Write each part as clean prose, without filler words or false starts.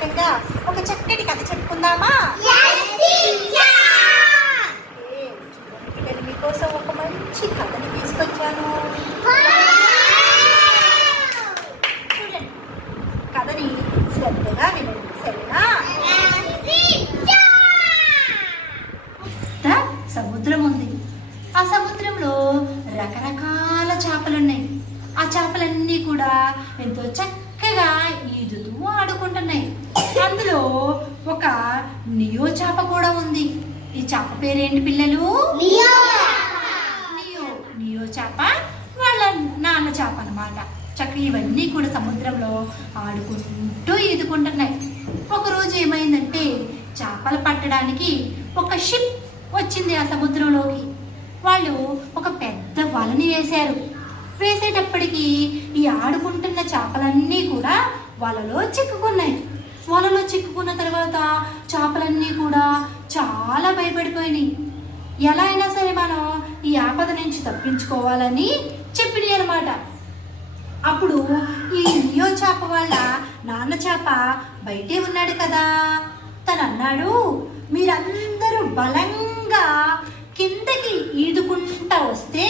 భాగంగా ఒక చక్కటి కథ చెప్పుకుందామా? పిల్లలు మీకోసం ఒక మంచి కథని తీసుకొచ్చాను. చూడండి, కథని శ్రద్ధగా వినండి, సరేనా? సముద్రం ఉంది. ఆ సముద్రంలో రకరకాల చేపలున్నాయి. ఆ చేపలన్నీ కూడా ఎంతో చక్కగా ఈదుతూ ఆడుకుంటున్నాయి. అందులో ఒక నియో చేప కూడా ఉంది. ఈ చేప పేరేంటి పిల్లలు? నియో చేప వాళ్ళ నాన్న చేప అన్నమాట. చక్కగా ఇవన్నీ కూడా సముద్రంలో ఆడుకుంటూ ఈదుకుంటున్నాయి. ఒకరోజు ఏమైందంటే చేపలు పట్టడానికి ఒక షిప్ వచ్చింది ఆ సముద్రంలోకి. వాళ్ళు ఒక పెద్ద వలని వేశారు. వేసేటప్పటికి ఈ ఆడుకుంటున్న చేపలన్నీ కూడా వలలో చిక్కుకున్నాయి. వలలో చిక్కుకున్న తర్వాత చేపలన్నీ కూడా చాలా భయపడిపోయినాయి. ఎలా అయినా సరే మనం ఈ ఆపద నుంచి తప్పించుకోవాలని చెప్పినాయి అనమాట. అప్పుడు ఈ నియో చేప వాళ్ళ నాన్న చేప బయటే ఉన్నాడు కదా. తను అన్నాడు, మీరందరూ బలంగా కిందకి ఈదుకుంటా వస్తే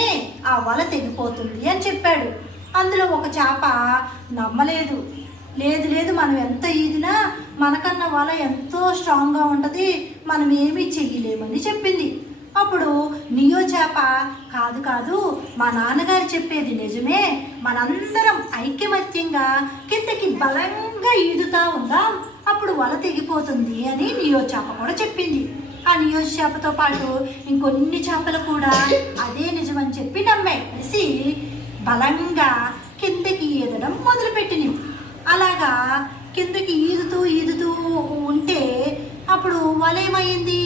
ఆ వల తెగిపోతుంది అని చెప్పాడు. అందులో ఒక చేప నమ్మలేదు. లేదు మనం ఎంత ఈదినా మనకన్నా వల ఎంతో స్ట్రాంగ్గా ఉంటుంది, మనం ఏమీ చెయ్యలేమని చెప్పింది. అప్పుడు నియో చేప కాదు మా నాన్నగారు చెప్పేది నిజమే, మనందరం ఐక్యమత్యంగా కిందకి బలంగా ఈదుతా ఉందాం, అప్పుడు వల తెగిపోతుంది అని నియో చేప కూడా చెప్పింది. ఆ నియో చేపతో పాటు ఇంకొన్ని చేపలు కూడా అదే నిజమని చెప్పి నమ్మాయి. కలిసి బలంగా కిందకి ఈదడం మొదలుపెట్టినవి. అలాగా కిందకి ఈదుతూ ఉంటే అప్పుడు వల ఏమైంది?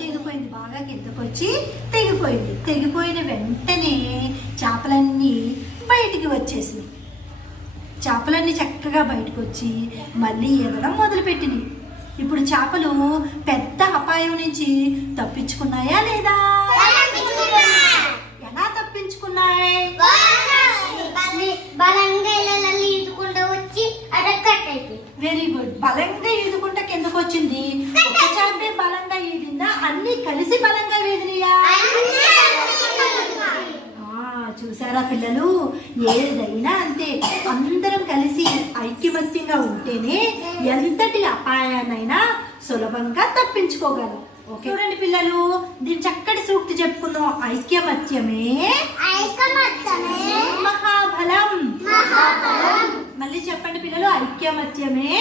తెగిపోయింది. బాగా కిందకు వచ్చి తెగిపోయింది. తెగిపోయిన వెంటనే చేపలన్నీ బయటికి వచ్చేసినాయి. చేపలన్నీ చక్కగా బయటకు వచ్చి మళ్ళీ ఈదడం మొదలుపెట్టినాయి. ఇప్పుడు చేపలు పెద్ద అపాయం నుంచి తప్పించుకున్నాయా లేదా? ఎలా తప్పించుకున్నాయి? Very good. బలంగా ఈదుకుంటా కిందకు వచ్చింది. ఒక చేపే బలంగా ఈదిందా, అన్ని కలిసి బలంగా ఈదినయా? చూసారా పిల్లలు, ఏదైనా అంతే, అందరం కలిసి ఐక్యమత్యంగా ఉంటేనే ఎంతటి అపాయాన్నైనా సులభంగా తప్పించుకోగలం. ఓకే, చూడండి పిల్లలు, దీని చక్కటి సూక్తి చెప్పుకుందాం. ఐక్యమత్యమే మహాబలం. మళ్ళీ చెప్పండి పిల్లలు, ఐక్యమత్యమే